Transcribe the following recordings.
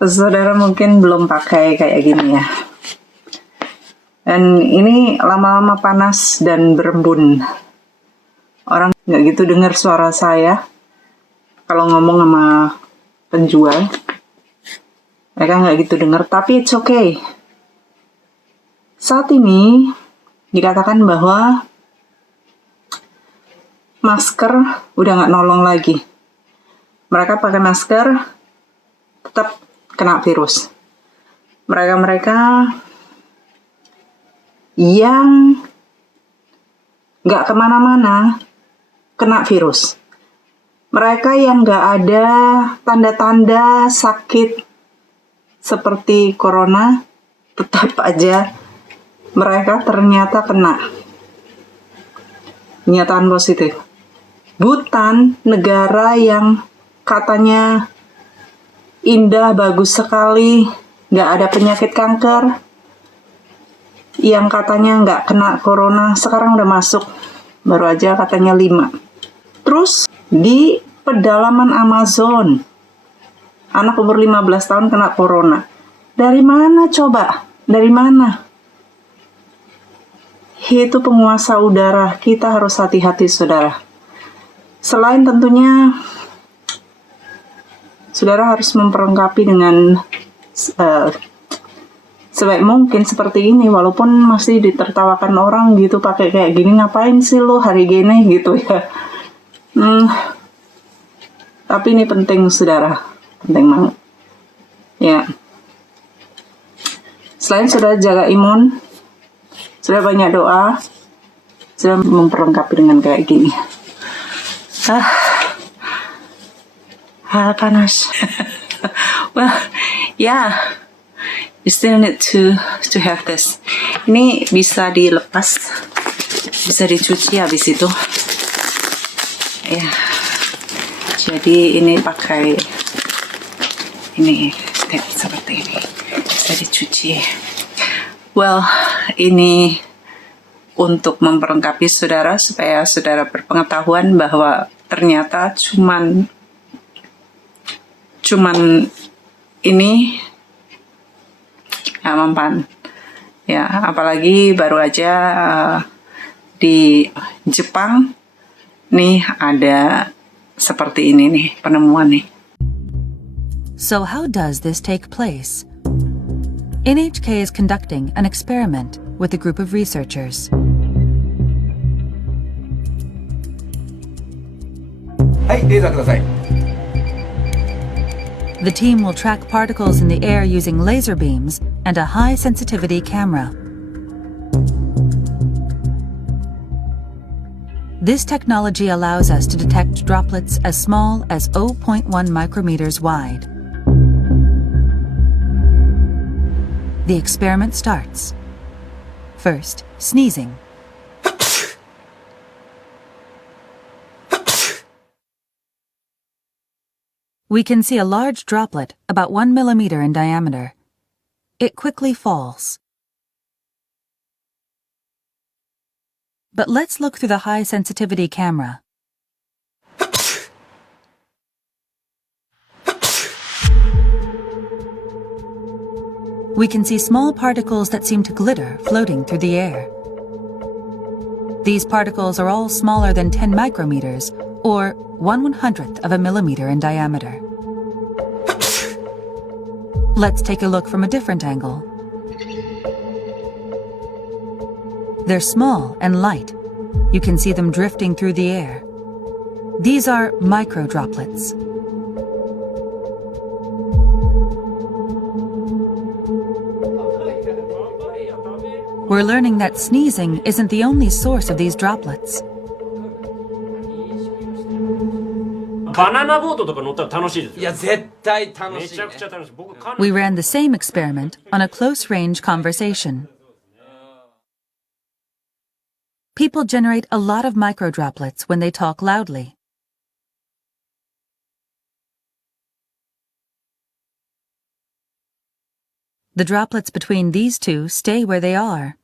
Saudara mungkin belum pakai kayak gini ya. Dan ini lama-lama panas dan berembun. Orang nggak gitu dengar suara saya kalau ngomong sama penjual. Mereka nggak gitu dengar, tapi it's okay. Saat ini dikatakan bahwa masker udah nggak nolong lagi. Mereka pakai masker tetap kena virus. Mereka yang nggak kemana-mana kena virus. Mereka yang nggak ada tanda-tanda sakit seperti corona, tetap aja mereka ternyata kena. Kenyataan positif. Bhutan, negara yang katanya indah, bagus sekali, nggak ada penyakit kanker, yang katanya nggak kena corona, sekarang udah masuk, baru aja katanya 5. Terus di pedalaman Amazon, anak umur 15 tahun kena corona. Dari mana coba? Dari mana? Itu penguasa udara, kita harus hati-hati saudara. Selain tentunya saudara harus memperlengkapi dengan sebaik mungkin seperti ini, walaupun masih ditertawakan orang gitu pakai kayak gini, ngapain sih lo hari gini gitu ya. Tapi ini penting saudara, penting banget ya. Selain saudara jaga imun, saudara banyak doa, saudara memperlengkapi dengan kayak gini. Panas. Well, yeah, you still need to have this. Ini bisa dilepas, bisa dicuci habis itu. Ya, jadi ini pakai ini seperti ini, bisa dicuci. Well, ini untuk memperlengkapi saudara supaya saudara berpengetahuan bahwa ternyata cuman ini nggak mempan ya, apalagi baru aja di Jepang nih ada seperti ini nih penemuan nih. So how does this take place? NHK is conducting an experiment with a group of researchers. The team will track particles in the air using laser beams and a high-sensitivity camera. This technology allows us to detect droplets as small as 0.1 micrometers wide. The experiment starts. First, sneezing. We can see a large droplet about 1 millimeter in diameter. It quickly falls. But let's look through the high-sensitivity camera. We can see small particles that seem to glitter floating through the air. These particles are all smaller than 10 micrometers, or 1/100th of a millimeter in diameter. Let's take a look from a different angle. They're small and light. You can see them drifting through the air. These are microdroplets. We're learning that sneezing isn't the only source of these droplets. We ran the same experiment on a close-range conversation. People generate a lot of microdroplets when they talk loudly. The droplets between these two stay where they are.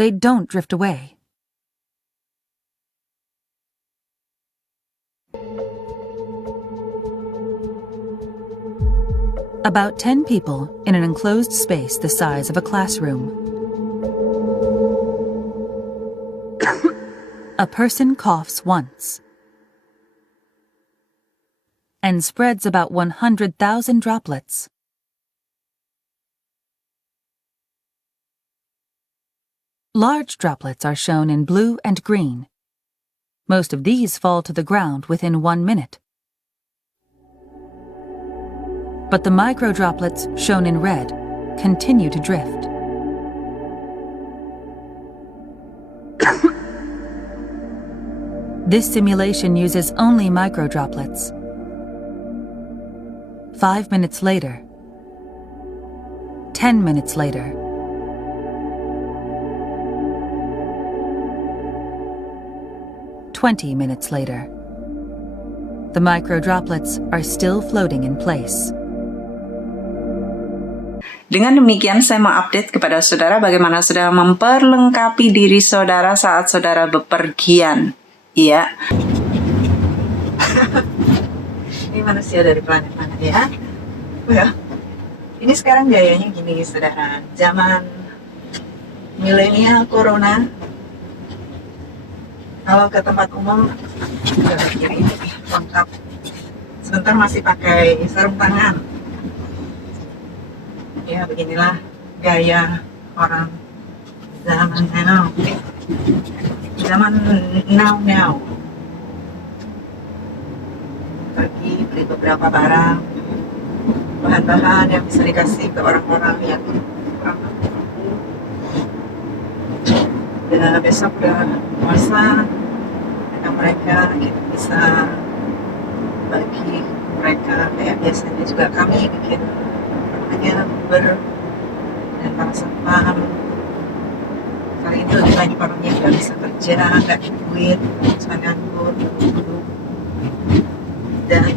They don't drift away. About 10 people in an enclosed space the size of a classroom. A person coughs once and spreads about 100,000 droplets. Large droplets are shown in blue and green. Most of these fall to the ground within 1 minute. But the microdroplets, shown in red, continue to drift. This simulation uses only microdroplets. 5 minutes later, 10 minutes later, 20 minutes later, the microdroplets are still floating in place. Dengan demikian, saya mau update kepada saudara bagaimana saudara memperlengkapi diri saudara saat saudara bepergian. Iya. Ini manusia dari planet mana ya? Ya. Ini sekarang gayanya gini, saudara. Zaman milenial corona, kalau ke tempat umum, ini lengkap. Sebentar masih pakai sarung tangan. Ya, beginilah gaya orang zaman now. Zaman now. Pergi beli beberapa barang, bahan-bahan yang bisa dikasih ke orang-orang yang kurang mampu. Dan besok udah puasa, mereka kita bisa bagi mereka kayak biasanya juga kami bikin hanya Uber dan para satpam. Kali ini lebih banyak orang yang nggak bisa kerja, nggak ada duit, cuma nganggur, duduk. Dan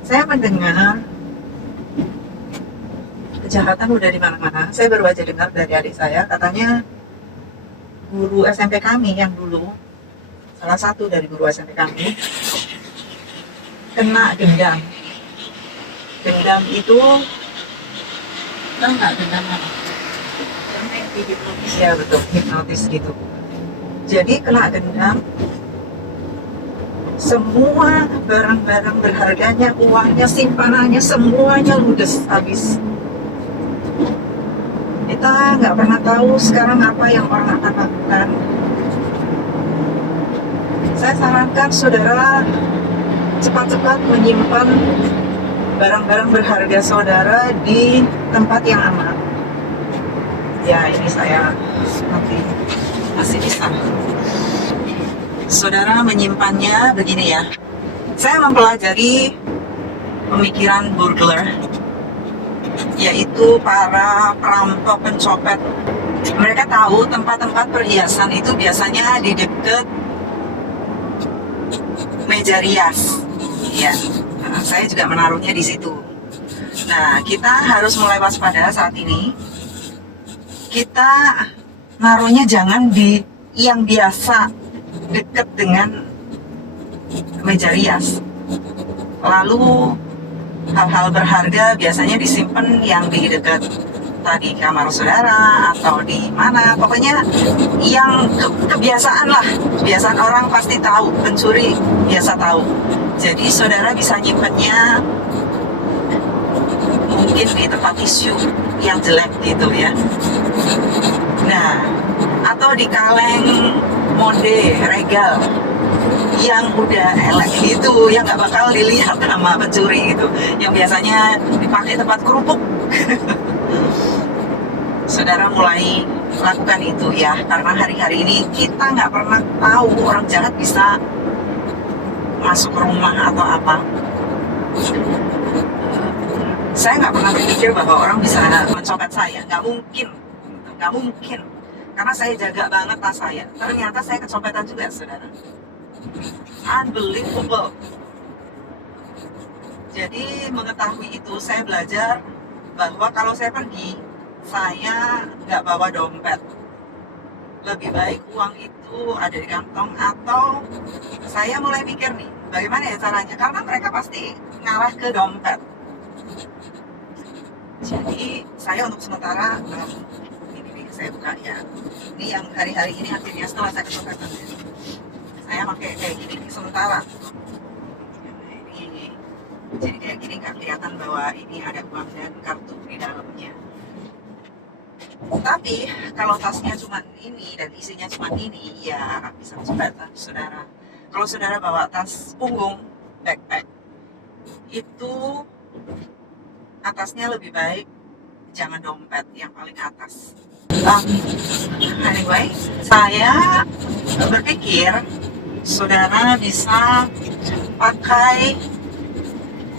saya mendengar kejahatan udah di mana-mana. Saya baru aja dengar dari adik saya, katanya guru SMP kami yang dulu, salah satu dari guru SMP kami, kena dendam. Dendam itu, tahu nggak dendam apa? Dendam yang dihipnotis, ya betul, hipnotis gitu. Jadi kena dendam, semua barang-barang berharganya, uangnya, simpanannya, semuanya ludes habis. Kita nggak pernah tahu sekarang apa yang orang akan lakukan. Saya sarankan saudara cepat-cepat menyimpan barang-barang berharga saudara di tempat yang aman. Ya, ini saya nanti masih bisa. Saudara menyimpannya begini ya. Saya mempelajari pemikiran burglar, yaitu para perampok pencopet. Mereka tahu tempat-tempat perhiasan itu biasanya di dekat meja rias. Ya. Nah, saya juga menaruhnya di situ. Nah, kita harus mulai waspada saat ini. Kita naruhnya jangan di yang biasa dekat dengan meja rias. Lalu hal-hal berharga biasanya disimpan yang di dekat tadi kamar saudara atau di mana. Pokoknya yang kebiasaan lah. Kebiasaan orang pasti tahu, pencuri biasa tahu. Jadi saudara bisa nyimpennya mungkin di tempat tisu yang jelek gitu ya. Nah, atau di kaleng mode regal yang udah elek gitu, yang nggak bakal dilihat sama pencuri gitu, yang biasanya dipakai tempat kerupuk. Saudara mulai lakukan itu ya, karena hari-hari ini kita nggak pernah tahu orang jahat bisa masuk ke rumah atau apa. Saya nggak pernah berpikir bahwa orang bisa mencopet saya, nggak mungkin, karena saya jaga banget tas saya. Ternyata saya kecopetan juga, saudara. Unbelievable. Jadi mengetahui itu, saya belajar bahwa kalau saya pergi, saya nggak bawa dompet. Lebih baik uang itu ada di kantong, atau saya mulai mikir nih, Bagaimana ya caranya? Karena mereka pasti ngarah ke dompet. Jadi saya untuk sementara ini nih saya buka ya. Ini yang hari-hari ini akhirnya setelah saya kecopetan ya. Saya pakai kayak gini sementara. Ini jadi kayak gini nggak kelihatan bahwa ini ada uang dan kartu di dalamnya. Tapi kalau tasnya cuma ini dan isinya cuma ini, ya bisa kecopetan, saudara. Kalau saudara bawa tas punggung, backpack, itu atasnya lebih baik jangan dompet yang paling atas. Anyway, saya berpikir saudara bisa pakai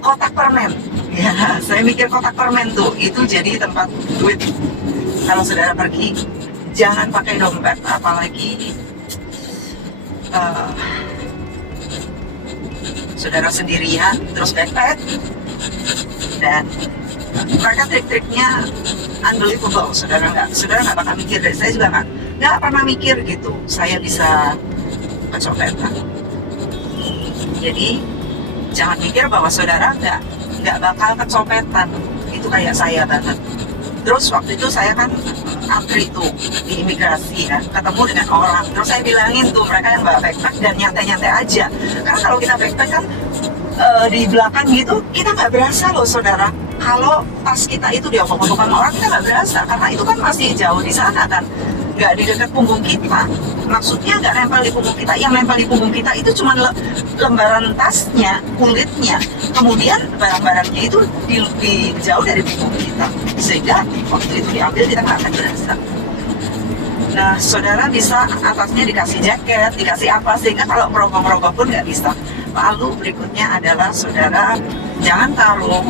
kotak permen. Ya, saya mikir kotak permen tuh itu jadi tempat duit. Kalau saudara pergi, jangan pakai dompet, apalagi saudara sendirian terus backpack. Dan mereka trik-triknya unbelievable, saudara nggak bakal mikir. Dan saya juga nggak pernah mikir gitu saya bisa kecopetan. Jadi jangan mikir bahwa saudara nggak bakal kecopetan, itu kayak saya banget. Terus waktu itu saya kan antri tuh di imigrasi ya, ketemu dengan orang, terus saya bilangin tuh mereka yang bawa backpack dan nyantai-nyantai aja, karena kalau kita backpack kan di belakang gitu, kita nggak berasa loh saudara. Kalau tas kita itu diopok-opok sama orang, kita nggak berasa, karena itu kan masih jauh di sana kan, nggak di dekat punggung kita. Maksudnya nggak nempel di punggung kita, yang nempel di punggung kita itu cuma lembaran tasnya, kulitnya. Kemudian barang-barangnya itu di jauh dari punggung kita, sehingga waktu itu diambil kita nggak akan berasa. Nah, saudara bisa atasnya dikasih jaket, dikasih apa, sehingga kalau merogoh-merogoh pun nggak bisa. Lalu berikutnya adalah saudara jangan taruh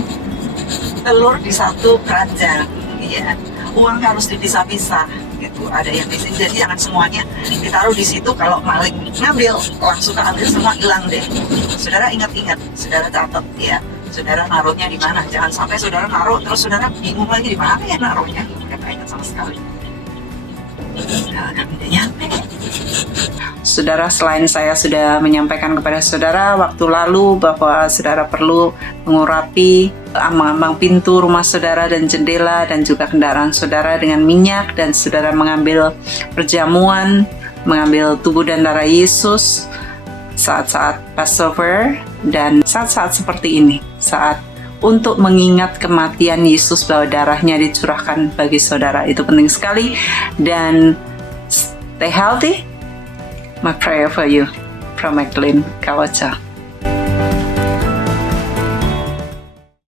telur di satu keranjang, ya. Uang harus dipisah-pisah, gitu. Ada yang di sini, jadi jangan semuanya ditaruh di situ. Kalau maling ngambil, langsung ambil semua, hilang deh. Saudara ingat-ingat, saudara catat, ya. Saudara naruhnya di mana? Jangan sampai saudara naruh, terus saudara bingung lagi di mana ya naruhnya. Nggak ingat sama sekali. Kami udah nyampe. Saudara, selain saya sudah menyampaikan kepada saudara waktu lalu bahwa saudara perlu mengurapi ambang-ambang pintu rumah saudara dan jendela dan juga kendaraan saudara dengan minyak, dan saudara mengambil perjamuan, mengambil tubuh dan darah Yesus saat-saat Passover dan saat-saat seperti ini, saat untuk mengingat kematian Yesus bahwa darahnya dicurahkan bagi saudara. Itu penting sekali. Dan stay healthy. My prayer for you from Magdalene Kawacha.